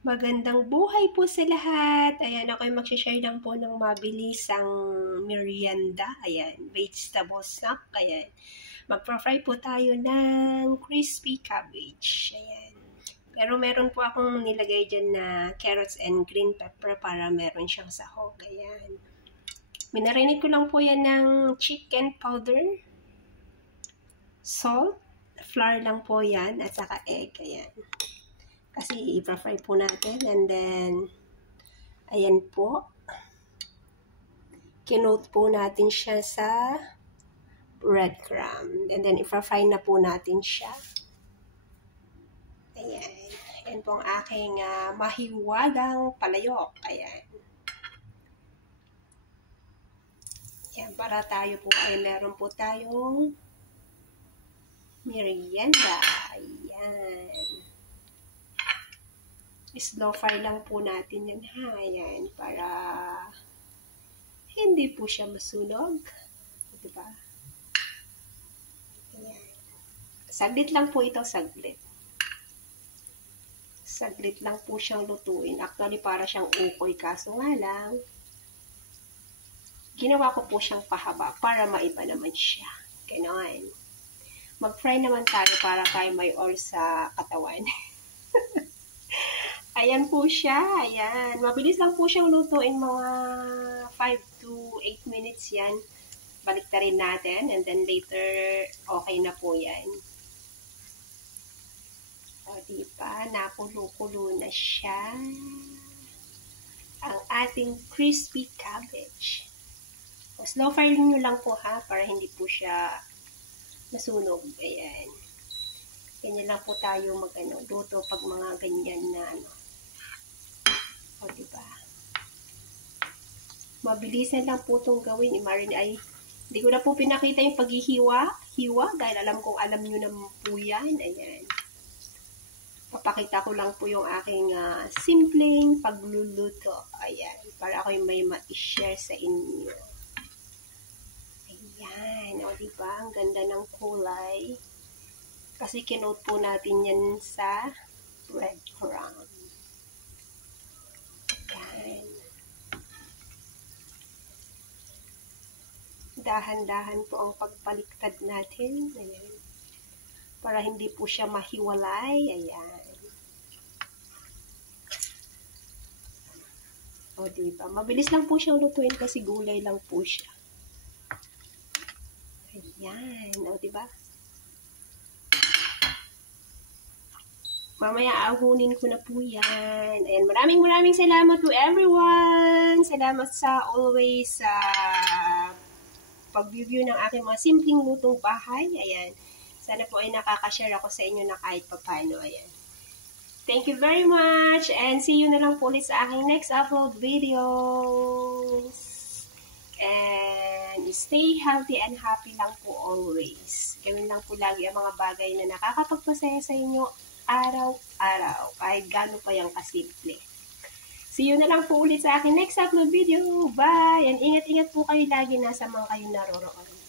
Magandang buhay po sa lahat. Ayan, ako'y mag-share lang po ng mabilisang merienda. Ayan, vegetable snack. Ayan, mag-fry po tayo ng crispy cabbage. Ayan. Pero meron po akong nilagay dyan na carrots and green pepper para meron siyang sahog. Ayan. Minarinig ko lang po yan ng chicken powder, salt, flour lang po yan, at saka egg. Ayan. Kasi i-fry po natin. And then, ayan po. Kinoat po natin siya sa breadcrumb. And then, i-fry na po natin siya. Ayan. Ayan po ang aking mahiwagang palayok. Ayan. Ayan, para tayo po ay meron po tayong merienda. Ayan. Slow fry lang po natin yan ha. Ayan, para hindi po siya masunog. Diba? Ayan. Saglit lang po ito, saglit. Saglit lang po siyang lutuin. Actually, para siyang ukoy. Kaso nga lang, ginawa ko po siyang pahaba para maiba naman siya. Ganon. Mag-fry naman tayo para tayo may oil sa katawan. Ayan po siya. Ayan. Mabilis lang po siyang lutuin. Mga 5 to 8 minutes yan. Baliktarin natin. And then later, okay na po yan. O, diba? Nakulo-kulo na siya. Ang ating crispy cabbage. O, slow fry nyo lang po ha. Para hindi po siya masunog. Ayan. Ganyan lang po tayo luto pag mga ganyan na O, diba? Mabilisan lang po itong gawin. Hindi ko na po pinakita yung paghihiwa. Dahil alam nyo naman po yan. Ayan. Papakita ko lang po yung aking simpleng pagluluto. Ayan. Para ako yung may ma-share sa inyo. Ayan. O, diba? Ang ganda ng kulay. Kasi kinoat po natin yan sa breadcrumb. Ayan. Dahan-dahan po ang pagpaliktad natin. Ayan. Para hindi po siya mahiwalay. Ayan. O, diba? Mabilis lang po siyang lutuin kasi gulay lang po siya. Ayan. O, diba? Mamaya ahunin ko na po yan. Ayan, maraming salamat to everyone. Salamat sa always pag-review ng aking mga simpleng lutong bahay. Ayan. Sana po ay nakaka-share ako sa inyo na kahit papano. Ayan. Thank you very much. And see you na lang po ulit sa aking next upload videos. And stay healthy and happy lang po always. Gawin lang po lagi ang mga bagay na nakakapagpasaya sa inyo araw-araw, kahit gano'n pa yung kasimple. See you na lang po ulit sa akin next upload video. Bye! And ingat-ingat po kayo lagi nasa mga kayo naroroon.